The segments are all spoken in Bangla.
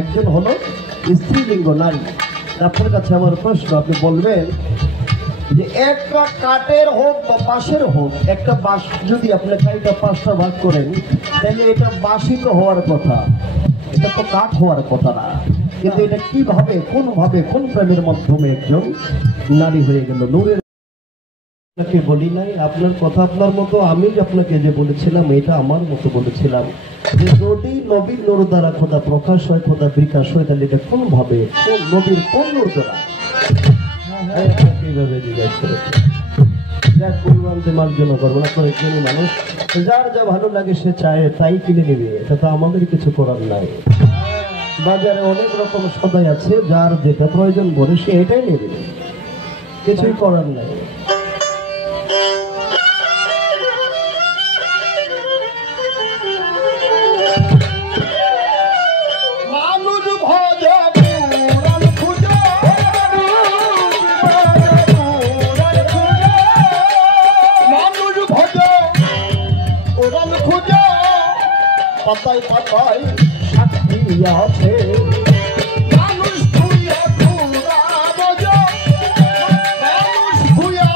একজন হলো স্ত্রীলিঙ্গ নারী। আপনার কাছে আমার প্রশ্ন, আপনি বলবেন যে একটা কাঠের হোক বা বাঁশের হোক, একটা বাঁশ যদি আপনি চাইটা 5টা ভাগ করেন তাহলে এটা বাঁশই তো হওয়ার কথা, এটা তো কাঠ হওয়ার কথা না। কিন্তু এটা কিভাবে, কোনভাবে, কোন প্রেমের মাধ্যমে একজন নারী হয়ে গেল? নূরের আপনাকে বলি নাই, আপনার কথা আপনার মতো, আমি আপনাকে যে বলেছিলাম এটা আমার মতো বলেছিলাম যে যদি নবীর নূর দ্বারা খোদা প্রকাশ হয়, খোদা বিকাশ হয়, তাহলে এটা কোনভাবে, কোন নবীর কোন নূর দ্বারা? এইভাবে জিজ্ঞাসা করেছে। যাক, পরিমাণ মার্জনা করবো না, প্রয়োজনীয় মানুষ যার যা ভালো লাগে সে চায় তাই কিনে নেবে, এটা তো আমাদের কিছু করার নাই। বাজারে অনেক রকম সদাই আছে, যার যেটা প্রয়োজন বলে সে এটাই নেবে, কিছুই করার নাই। পাতায় পাতায় সাক্ষী আছে, মানুষ ভুইয়া খোদা বোঝো, মানুষ ভুইয়া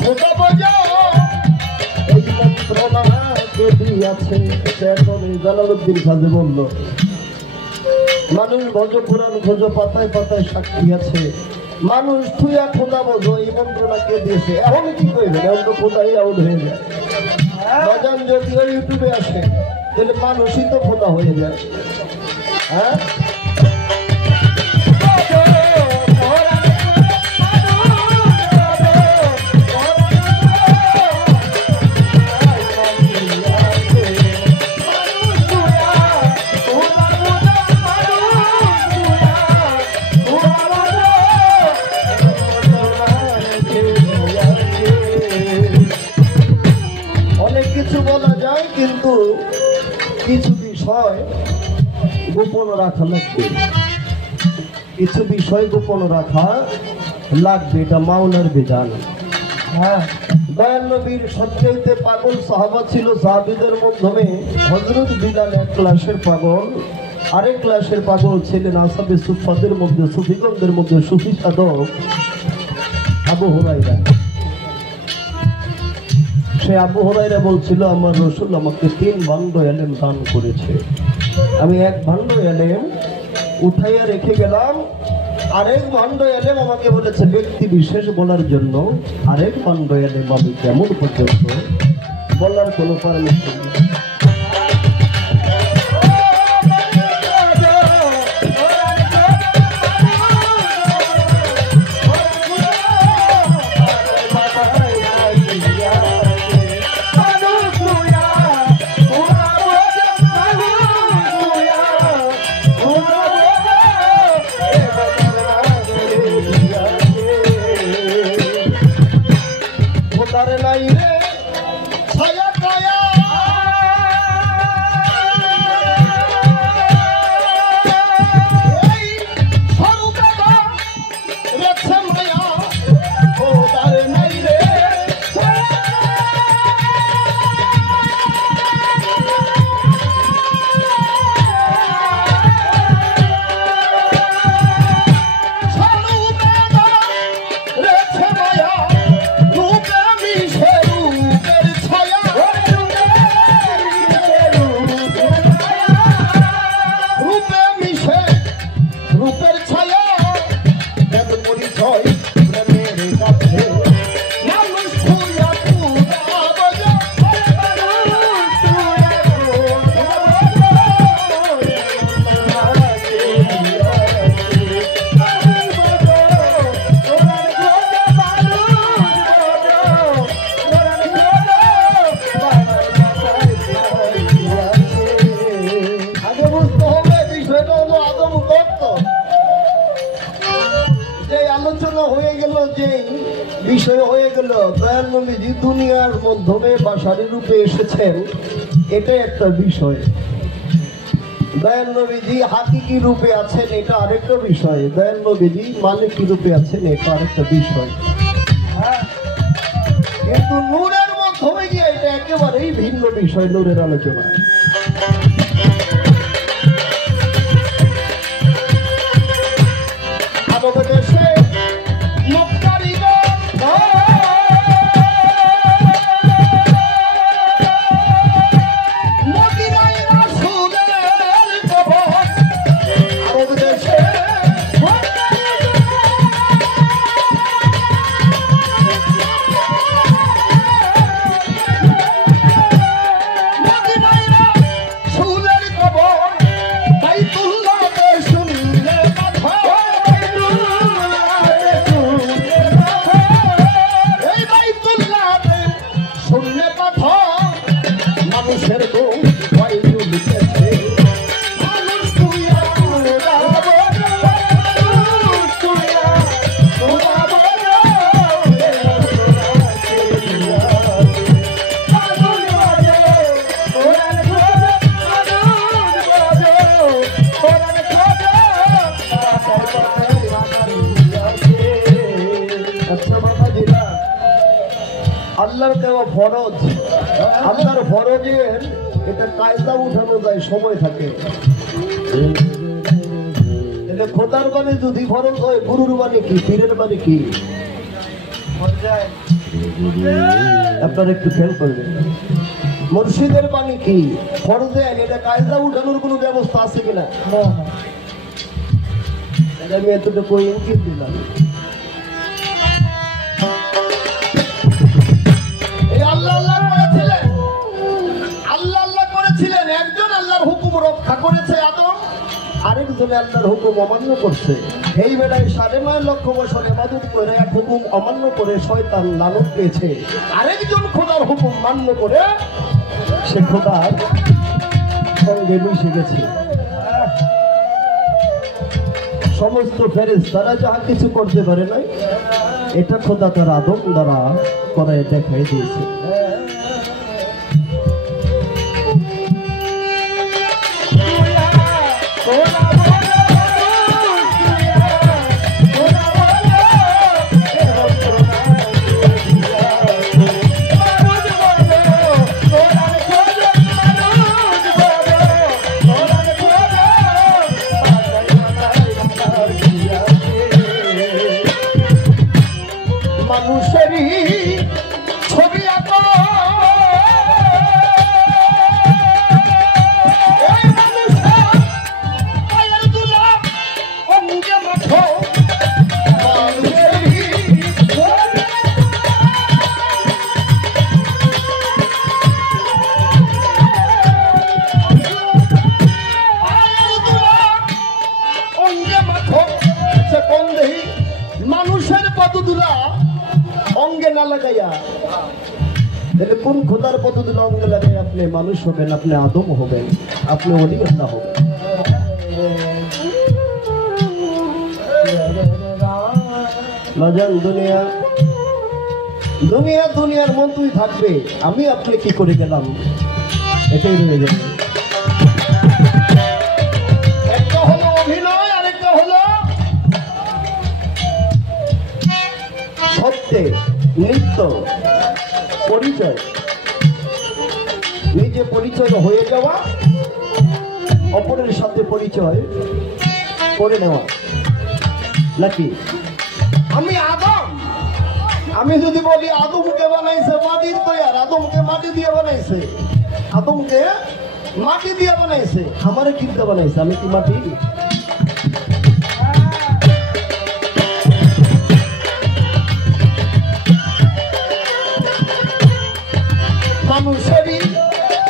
খোদা বোঝো, এই মন্ত্রণা কে দিয়াছে? এখন জালালউদ্দিন খাজী বলল মানুষ ভজো, কোরআন খোঁজো, পাতায় পাতায় সাক্ষী আছে, মানুষ থুইয়া খোদা বোঝো, এই মন্ত্রণা কে দিয়েছে? এখন কি করবেন? এখন তো খোদাই আউট হয়ে যায়। বাজান যদি ইউটিউবে আসে তাহলে মানুষই তো খোদা হয়ে যায়। হ্যাঁ, অনেক কিছু বলা যায়, কিন্তু কিছু বিষয় গোপন রাখা লাগবে, কিছু বিষয় গোপন রাখা লাগবে, এটা মাওলার বিধান। হ্যাঁ, দয়াল নবীর সবচেয়ে পাগল সাহাবা ছিল, সাহাবীদের মাধ্যমে হযরত বিলাল এক ক্লাসের পাগল, আরেক ক্লাসের পাগল ছিলেন আসহাবে সুফাদের মধ্যে, সুফিগণদের মধ্যে সুফি সাধক আবু হুরায়রা। সে আবু হুরায়রা বলছিল আমার রাসূল আমাকে 3 ভাণ্ড ইলম দান করেছে, আমি 1 ভাণ্ড ইলম উঠাইয়া রেখে গেলাম, আরেক ভাণ্ড ইলম আমাকে বলেছে ব্যক্তি বিশেষ বলার জন্য, আরেক ভাণ্ড ইলম আমি কেমন পর্যন্ত বলার কোনো পারমিশন নেই। বিষয় হয়ে গেল দয়াল নবীজি দুনিয়ার মাধ্যমে বাশারী রূপে এসেছেন, এটা একটা বিষয়। দয়াল নবীজি হাকিকি রূপে আছেন, এটা আরেকটা বিষয়। দয়াল নবীজি মালিকি রূপে আছেন, এটা আরেকটা বিষয়। হ্যাঁ, কিন্তু নূরের মাধ্যমে গিয়ে এটা একেবারেই ভিন্ন বিষয়, নূরের আলোচনা। আল্লাহর দেওয়া ফরজ, আল্লাহর ফরজের এটা কায়দা উঠানো যায়, সময় থাকে। এটা খোদার বাণী যদি ফরজ হয়, গুরুর বাণী কি, পীরের বাণী কি? আপনারা একটু খেয়াল করবেন, মুর্শিদের বাণী কি, ফরজে এটা কায়দা উঠানোর কোনো ব্যবস্থা আছে কিনা? আমি এতটুকু ইঙ্গিত দিলাম। আল্লাহ আল্লাহ করেছিলেন, আল্লাহ আল্লাহ করেছিলেন, একজন আল্লাহর হুকুম রক্ষা করেছে আদম, আরেকজনে আল্লাহর হুকুম অমান্য করছে। এই বেলায় 9.5 লক্ষ বছর ইবাদত করে এক হুকুম অমান্য করে শয়তান লানত পেয়েছে, আরেকজন খোদার হুকুম মান্য করে সে খোদার সঙ্গে মিশে গেছে। সমস্ত ফেরেশতারা যাহা কিছু করতে পারে নাই, এটা খোদা তার আদম দ্বারা করায় দেখাই দিয়েছে। মানুষের পদদুলা অঙ্গে না লাগাইয়া, তাহলে কোন খোদার পদদুলা অঙ্গে লাগাই আপনি মানুষ হবেন, আপনি আদম হবেন, আপনি ওলি আল্লাহ হবেন। দুনিয়া দুনিয়া দুনিয়ার মতোই থাকবে, আমি আপনি কি করে গেলাম এটাই রয়ে যাবে। একটা হলো অভিনয়, আরেকটা হলো সত্যে নৃত্য পরিচয়। নিজে পরিচয় হয়ে যাওয়া, অপরের সাথে পরিচয় করে নেওয়া। নাকি আমি আদম, আমি যদি বলি আদমকে বানাইছে মাটির তৈয়ার, আদমকে মাটি দিয়ে বানাইছে, আদমকে মাটি দিয়ে বানাইছে, আমারে কিনতে বানাইছে, আমি কি মাটি? মানুষেরই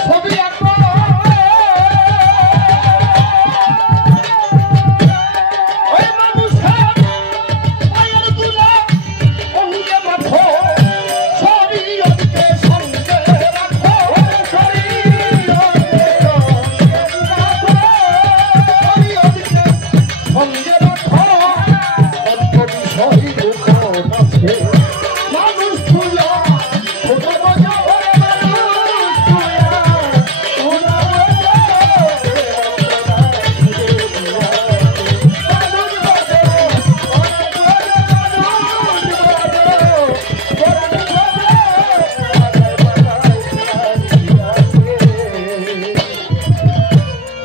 ছবি আঁকো, ওই মানুষের পায়ের ধুলা অঙ্গে মাখো, শরীয়তকে সঙ্গে রাখো, শরীয়তকে সঙ্গে রাখো, অন্তর শহীদ আছে মানুষ তুলা ছোট বাজা।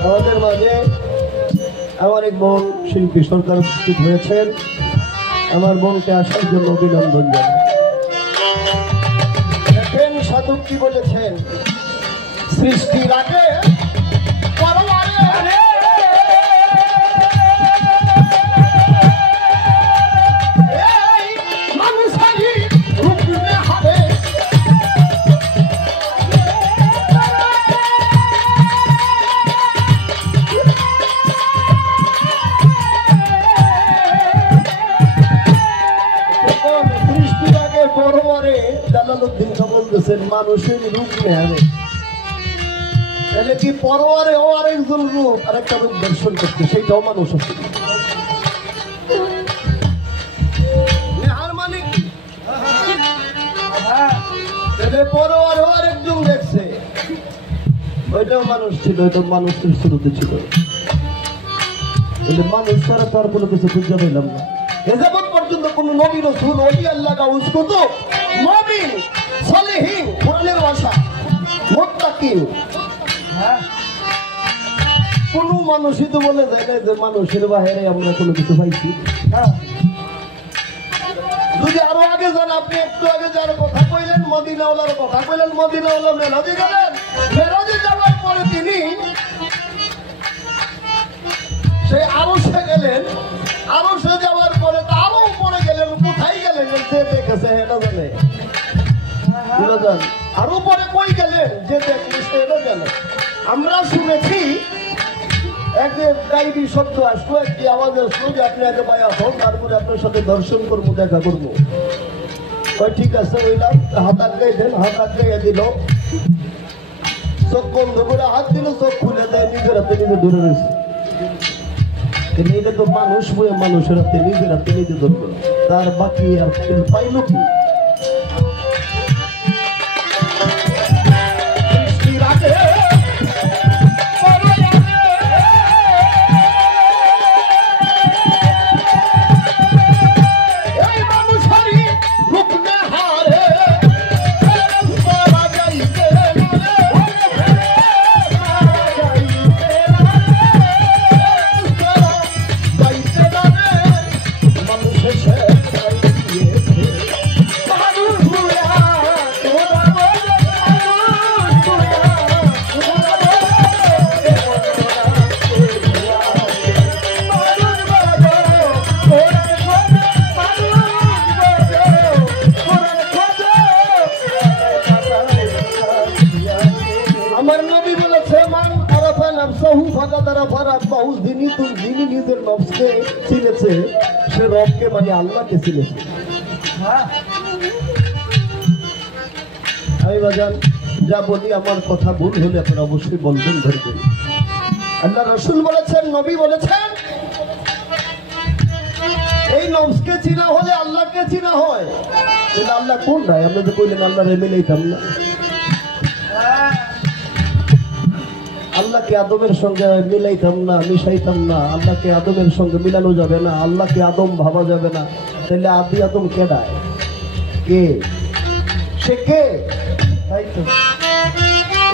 আমাদের মাঝে আমার এক বোন শিল্পী সরকার উপস্থিত হয়েছেন, আমার বোনকে আসার জন্য অভিনন্দন জানাই। দেখেন সাধক কি বলেছেন, সৃষ্টির আগে মানুষের রূপ নেবে, তাহলে কি পরোয়ারে ও আরেকজন রূপ আরেকটা রূপ দর্শন করছে, সেইটাও মানুষ আছে। মানে কি পরোয়ার ও আরেকজন দেখছে, ওইটাও মানুষ ছিল, ওইটাও মানুষের শুরুতে ছিল। মানুষ ছাড়া তো আর কোনো কিছু খুঁজে পেলাম না। এ যাবৎ পর্যন্ত কোন নবী রাসূল ওলি আল্লাহ কা উসকো তো মুমিন সালিহিন কোরআনের ভাষা মুত্তাকিন। কোন মানুষই তো বলে যায় না যে মানুষের বাইরে আমরা কোনো কিছু পাইছি। যদি আরো আগে যান, আপনি একটু আগে যার কথা কইলেন মদিনাওয়ালার কথা কইলেন, মদিনাওয়ালা মেরাজে গেলেন, মেরাজে যাওয়ার পরে তিনি সে আরশে গেলেন, আরশে যাওয়ার পরে আরো উপরে গেলেন, কোথায় গেলেন যে দেখেছে এটা জানে, আরো পরে কই গেলেন যে দেখেছে এটা জানে। আমরা শুনেছি এক গাইবি শব্দ আসলো, একটি আওয়াজ আসলো যে আপনি আগে ভাই আসুন, তারপরে আপনার সাথে দর্শন করবো, দেখা করবো। ঠিক আছে, ওইলাম, হাত আগাই দেন, হাত আগাইয়া দিল, চোখ বন্ধ করে হাত দিল, চোখ খুলে দেয়, নিজের হাতে নিজে ধরে রয়েছে। কিন্তু এটা তো মানুষ বয়ে মানুষের হাতে নিজের হাতে নিজে ধরবে, তার বাকি আর পাইল কি? নিজের নফসকে চিনেছে, সে রবকে মানে আল্লাহকে চিনেছে। আমি বাজান যা বলি আমার কথা ভুল হলে আপনারা অবশ্যই বলবেন, ধরবেন। আল্লাহ রাসূল বলেছেন, নবী বলেছেন, এই নফসকে চিনা হলে আল্লাহকে চিনা হয়। আল্লাহ কোন নাই? আপনি তো কইলেন আল্লাহ রে মিলাইতাম না। আল্লাহকে আদমের সঙ্গে মিলাইতাম না, মিশাইতাম না, আল্লাহকে আদমের সঙ্গে মিলানো যাবে না, আল্লাহকে আদম ভাবা যাবে না। তাহলে আদি আদম কেডায়? কে সে? কে? তাই তো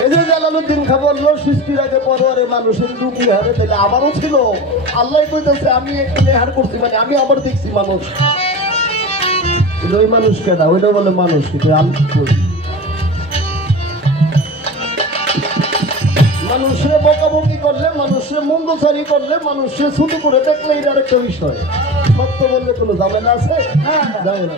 এই যে জালালউদ্দিন খাঁ বললো সৃষ্টির আগে পরোয়ারে মানুষের রূপ হারে, তাহলে আমারও ছিল। আল্লাহ কইতেছে আমি একটু নেহার করছি, মানে আমি আবার দেখছি মানুষ। ওই মানুষ কেডা? ওইটা বলে মানুষ, কিন্তু মানুষে বকাবকি করলে, মানুষে মন্দচারি করলে, মানুষে ছোট করে দেখলে এটা আরেকটা বিষয়। সত্য বললে কোনো ঝামেলা আছে? ঝামেলা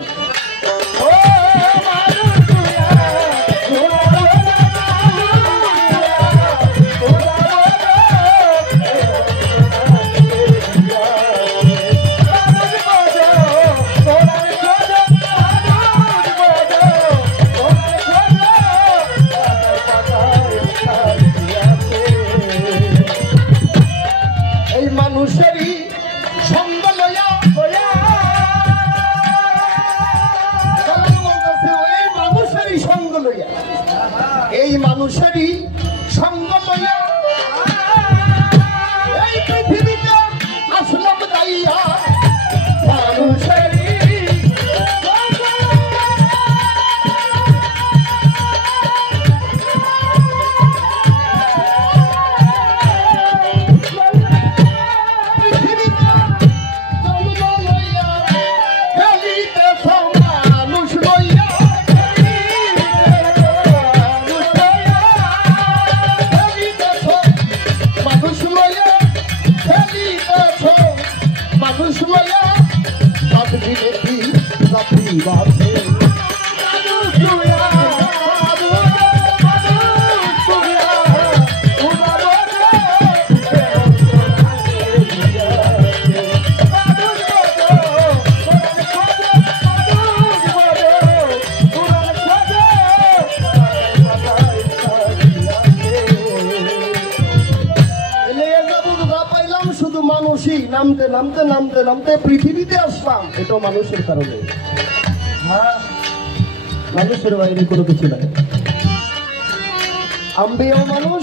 এই মানুষেরই সঙ্গ লইয়া এই পৃথিবীতে আসলাম দাইয়া মানুষেরই নামতে নামতে নামতে নামতে পৃথিবীতে আসলাম, এটা মানুষের কারণে। মানুষের বাইরে কোনো কিছু নাই। আম্বিয়াও মানুষ,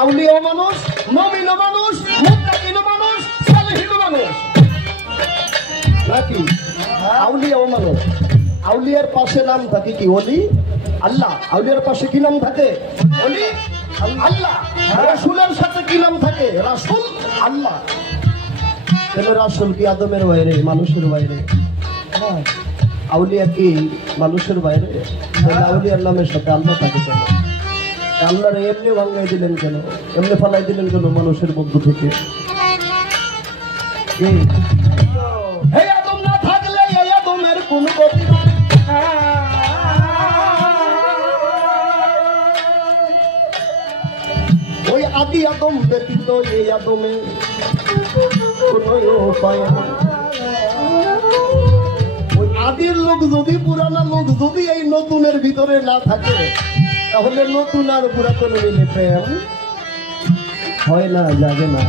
আউলিয়াও মানুষ, মুমিনও মানুষ, মুত্তাকিনও মানুষ, সালেহিনও মানুষ, নাকি? আউলিয়াও মানুষ, আউলিয়ার পাশে নাম থাকে কি ওলি আল্লাহ, আউলিয়ার পাশে কি নাম থাকে ওলি আল্লাহ। রাসূলের সাথে কি নাম থাকে রাসূল আল্লাহ। তাহলে রাসূল কি আদমের বাইরে, মানুষের বাইরে? আউলিয়া কি মানুষের বাইরে? আউলিয়ার নামের সাথে আল্লাহ থাকে কেন? আল্লাহরে এমনি ভাঙ্গাই দিলেন কেন, এমনি ফালাই দিলেন কেন মানুষের মধ্য থেকে? হে আদম না থাকলে এই আদমের কোন গতি নাই। ওই আদি আদম ব্যতীত এই আদমে কোন উপায় নাই। ওই আদির লোক যদি, পুরানা লোক যদি এই নতুনের ভিতরে না থাকে, তাহলে নতুন আর পুরাতন মিলে প্রেম হয় না, যাবে না।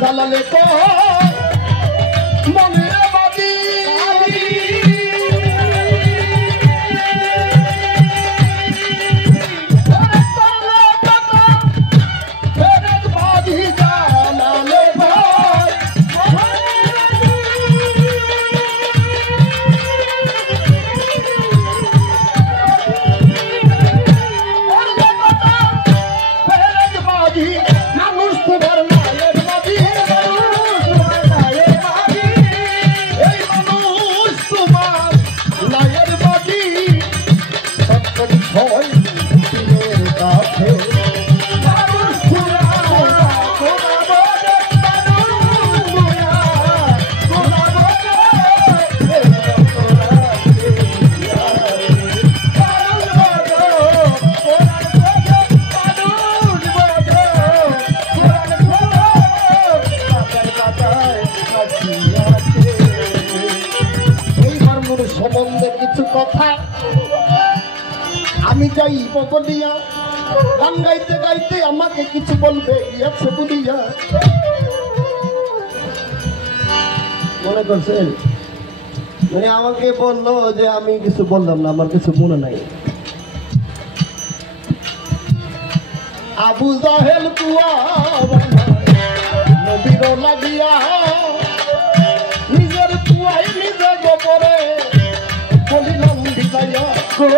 জালালে তো মনের বাদি সম্বন্ধে কিছু কথা আমি যাই বলিয়া, গান গাইতে গাইতে আমাকে কিছু বলবে গিয়াছে বলিয়া। মনে করছেন মানে আমাকে বললো যে আমি কিছু বললাম না, আমার কিছু মনে নাই। আবু জাহেল তুয়া নবীর লাগিয়া নিজের তুয়াই নিজে গোপরে বলিলাম দিলাইয়া গো,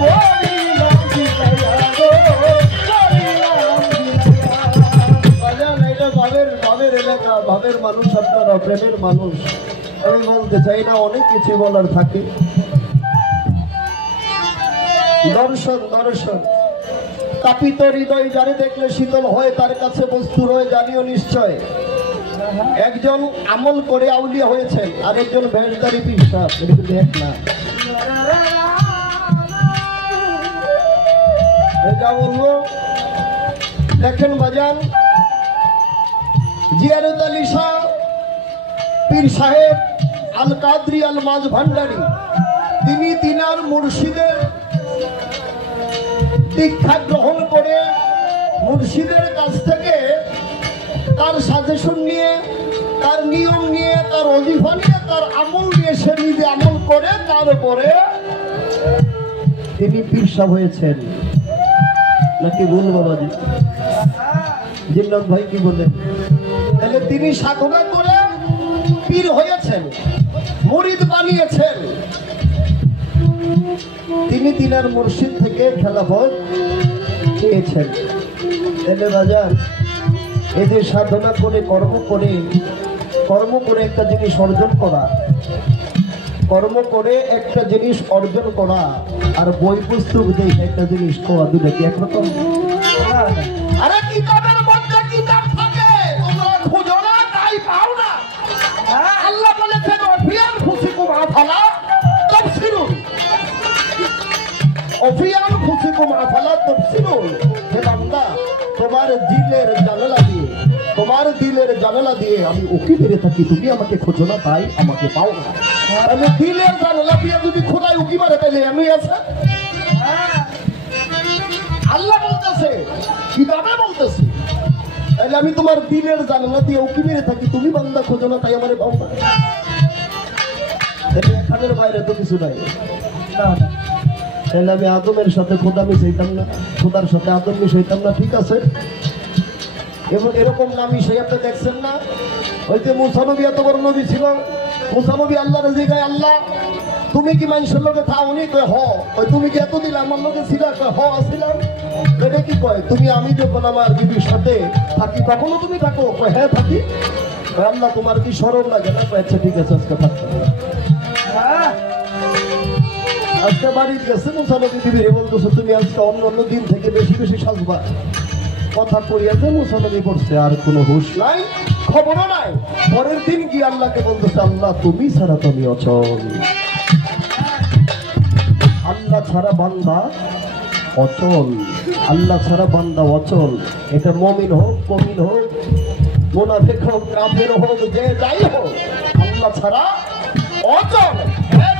বলিলাম দিলাইয়া গো, বলিলাম দিলাইয়া। এটা ভাবের এলাকা, ভাবের মানুষ আপনারা, প্রেমের মানুষ। আমি বলতে চাই না, অনেক কিছু বলার থাকে। দর্শন দর্শন তাপিত হৃদয় যারে দেখলে শীতল হয়, তার কাছে বস্তু রয়ে জানিও নিশ্চয়। একজন আমল করে আউলিয়া হয়েছেন, আর একজন ভেষদারি বিশ্বাস, এটা কিন্তু এক না। যা বলবো দেখেন বাজান, জিয়ারত আলী শাহ পীর সাহেব আল কাদরি আল মাঝ ভান্ডারী, তিনি তিনার মুর্শিদের দীক্ষা গ্রহণ করে মুর্শিদের কাছ থেকে তার সাজেশন নিয়ে, তার নিয়ম নিয়ে, তার অজিফা নিয়ে, তার আমল নিয়ে সে নিজে আমল করে তারপরে তিনি পীর সাহেব হয়েছেন। নাকি ভুল বাবাজি? জিন্নাত ভাই কি বলেন? তাহলে তিনি সাধনা করে পীর হয়েছেন, মুরিদ বানিয়েছেন। তিনি তিনার মুর্শিদ থেকে খেলাফত পেয়েছেন। তাহলে বাজার এই যে সাধনা করে কর্ম করে একটা জিনিস অর্জন করা, কর্ম করে একটা জিনিস অর্জন করা, আর বই পুস্তক দিয়ে একটা জিনিস করা, দুটো কি একরকম? আরে কিতাবের মধ্যে কিতাব থাকে, তোমরা খুঁজো না, তাই পাও না। আল্লাহ বলেছেন অফিয়ান খুশিকুম আফালা তাবসিরুন, অফিয়ান খুশিকুম আফালা তাবসিরুন। হে বান্দা, তোমার দিলের জানালা দিয়ে, তোমার দিলের জানালা দিয়ে আমি উকি মেরে থাকি, তুমি আমাকে খোঁজো না, তাই আমাকে পাও না। আমি দিলের জানালা দিয়ে যদি খোদায় উকি মারে, তাইলে আমি আছে? আল্লাহ বলতেছে, কিতাবে বলতেছে, তাইলে আমি তোমার দিলের জানালা দিয়ে উকি মেরে থাকি, তুমি বান্দা খোঁজো না, তাই আমারে পাও না। এখানের বাইরে তো কিছু নাই। তাহলে আমি আদমের সাথে খোদা মিশাইতাম না, খোদার সাথে আদম মিশাইতাম না, ঠিক আছে? এবং এরকম নামই সেই আপনি দেখছেন না? ওই যে মুসা নবী এত বড় নবী ছিল, মুসা নবী আল্লাহর জিগায়, আল্লাহ তুমি কি মানুষের লোকে থাওনি? কয় হ। ওই তুমি কি এতদিন আমার লোকে ছিল? হ আসছিলাম। এটা কি কয়? তুমি আমি যখন আমার বিবির সাথে থাকি তখনও তুমি থাকো? কয় হ্যাঁ থাকি। আল্লাহ তোমার কি শরম লাগে না? আচ্ছা ঠিক আছে আজকে থাকতে। আজকে বাড়ি গেছে মুসা নবী বিবিরে বলতেছে তুমি আজকে অন্য অন্য দিন থেকে বেশি বেশি সাজবা। কথা করিয়াছে মুসা নবী করছে, আর কোনো হুঁশ নাই, খবরও নাই। পরের দিন কি আল্লাহকে বলতেছে, আল্লাহ তুমি ছাড়া তুমি অচল, আল্লাহ ছাড়া বান্দা অচল, আল্লাহ ছাড়া বান্দা অচল। এটা মুমিন হোক, মুমিন হোক, মুনাফিক হোক, কাফের হোক, যে যাই হোক, আল্লাহ ছাড়া অচল।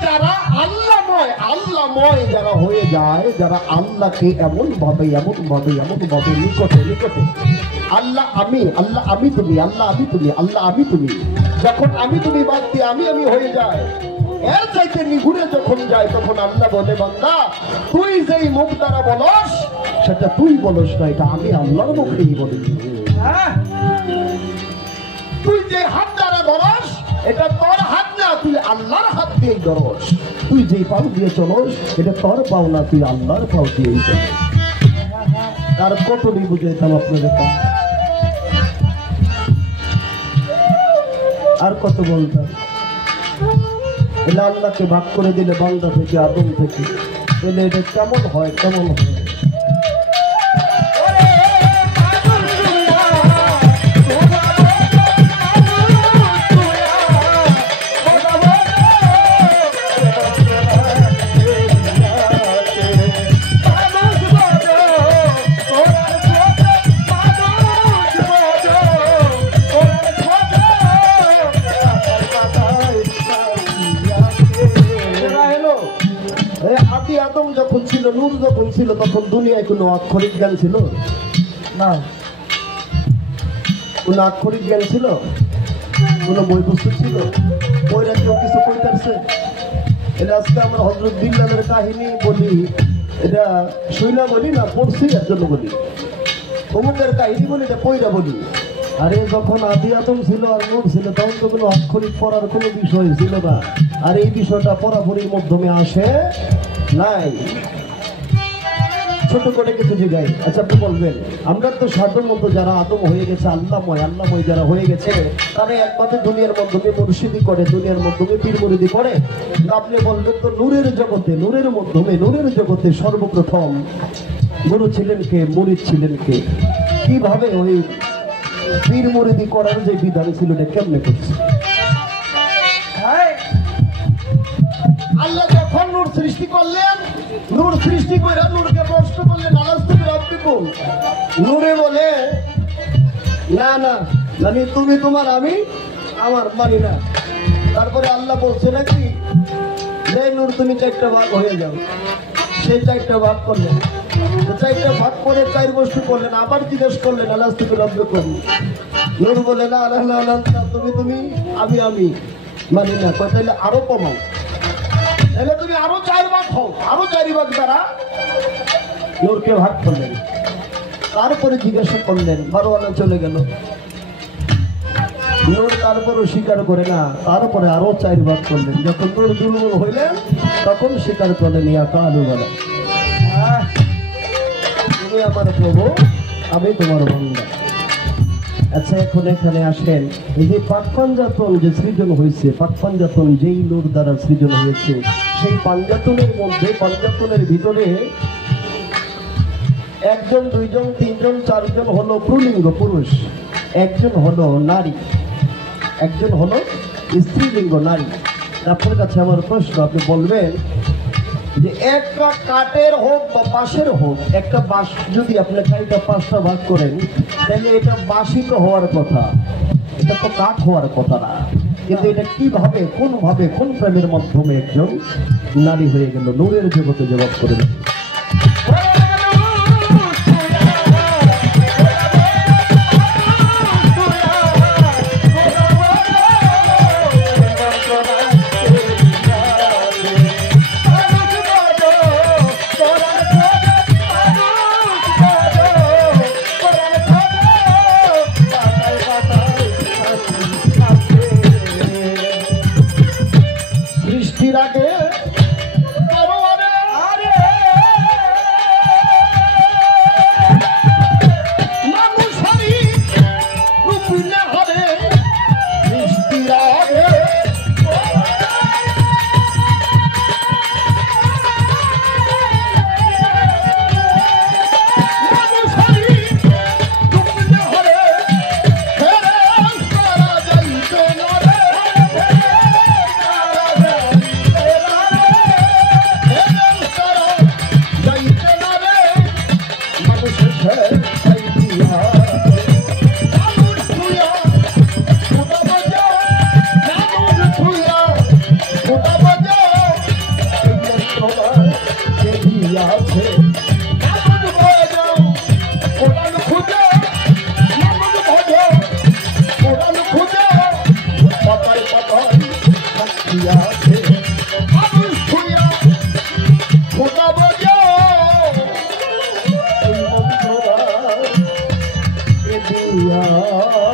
যারা আল্লাহময়, আল্লাহময় যারা হয়ে যায়, যারা আল্লাহকে এমন ভাবে নিকটে নিকটে, আল্লাহ আমি তুমি, আল্লাহ আমি তুমি, আল্লাহ আমি তুমি, যখন আমি তুমি বাদ দিয়ে আমি হয়ে যায়, এর চাইতে নিগুড়ে যখন যায়, তখন আল্লাহ বলে, বান্দা তুই যেই মুখ দ্বারা বলস সেটা তুই বলস না, এটা আমি আল্লাহর মুখেই বলি। তুই যে হাত দ্বারা ধরস এটা তোর হাত না, তুই আল্লাহর হাত দিয়ে ধরস। তুই যে পাও দিয়ে চলস এটা তোর পাও না, তুই আল্লাহর পাও দিয়েই চলস। তার কতটি বুঝাইতাম আপনাদের, আর কত বলতাম। এলে আল্লাহকে ভাগ করে দিলে বান্দা থেকে, আদম থেকে, এলে এটা কেমন হয়, কেমন হয়। আদম যখন ছিল, নূর যখন ছিল, তখন দুনিয়ায় কোনো আক্ষরিক জ্ঞান ছিল না? কোন আক্ষরিক জ্ঞান ছিল? কোন বই পুস্তক ছিল? বইরা কেউ কিছু কইতাছে? এটা আজকে আমরা হযরত বিল্লালের কাহিনী বলি, এটা শুইলা বলি না, পড়ছি এর জন্য বলি। অমুকের কাহিনী বলি, এটা কইরা বলি। আরে যখন আদি আদম ছিল আর নূর ছিল, তখন তো কোনো আক্ষরিক পড়ার কোনো বিষয় ছিল না। আর এই বিষয়টা পড়াপড়ির মাধ্যমে আসে নাই। ছোট করে কিছু জায়গায়, আচ্ছা আপনি বলবেন, আমরা তো সাধন মতো যারা আদম হয়ে গেছে, আল্লাহময় যারা হয়ে গেছে, তারা একমাত্র দুনিয়ার মাধ্যমে মুর্শিদি করে, দুনিয়ার মাধ্যমে পীর মুরিদি করে। আপনি বলবেন তো নূরের জগতে, নূরের মাধ্যমে, নূরের জগতে সর্বপ্রথম গুরু ছিলেন কে, মুরিদ ছিলেন কে? কিভাবে ওই পীর মুরিদি করার যে বিধান ছিল এটা কেমনে করছে? আল্লাহ যখন নূর সৃষ্টি করলেন, নূর সৃষ্টি করে নূরকে প্রশ্ন করলেন, নূরে বলে না না, মানে তুমি তোমার, আমি আমার, মানি না। তারপরে আল্লাহ বলছে নাকি যে নূর তুমি চারটা ভাগ হয়ে যাও। সেই চারটা ভাগ করলেন, চারটা ভাগ করে চার বস্তু করলেন। আবার জিজ্ঞেস করলেন, আল্লাহ তুমি লব্ধ করি। নূর বলে না, তুমি তুমি, আমি মানি না। তাহলে আরো কমাও, তাহলে তুমি আরো 4 ভাগ হও, আরো 4 ভাগ দ্বারা নূরকে ভাগ করলেন। তারপরে জিজ্ঞাসা করলেন, বারোয়ানা চলে গেল। নূর তারপরও স্বীকার করে না, তারপরে আরো 4 ভাগ করলেন। যখন নূর দুর্বল হইলেন তখন স্বীকার করলেন, ইয়া কালু বলা, তুমি আমার প্রভু, আমি তোমার বান্দা। আচ্ছা এখন এখানে আসেন, এই যে পাক পাঞ্জাতন যে সৃজন হয়েছে, পাক পাঞ্জাতন যেই নূর দ্বারা সৃজন হয়েছে, সেই পাঞ্জাতনের মধ্যে, পাঞ্জাতনের ভিতরে 1 জন 2 জন 3 জন 4 জন হলো পুরুলিঙ্গ পুরুষ, 1 জন হলো নারী, 1 জন হলো স্ত্রীলিঙ্গ নারী। আপনার কাছে আমার প্রশ্ন, আপনি বলবেন যে একটা কাঠের হোক বা বাঁশের হোক, একটা বাঁশ যদি আপনি 4টা 5টা ভাগ করেন, তাহলে এটা বাঁশই তো হওয়ার কথা, এটা তো কাঠ হওয়ার কথা না। কিন্তু এটা কিভাবে, কোনভাবে, কোন প্রেমের মাধ্যমে একজন নারী হয়ে গেল, নূরের জগতে জবাব করে দিল। রাগে Yeah.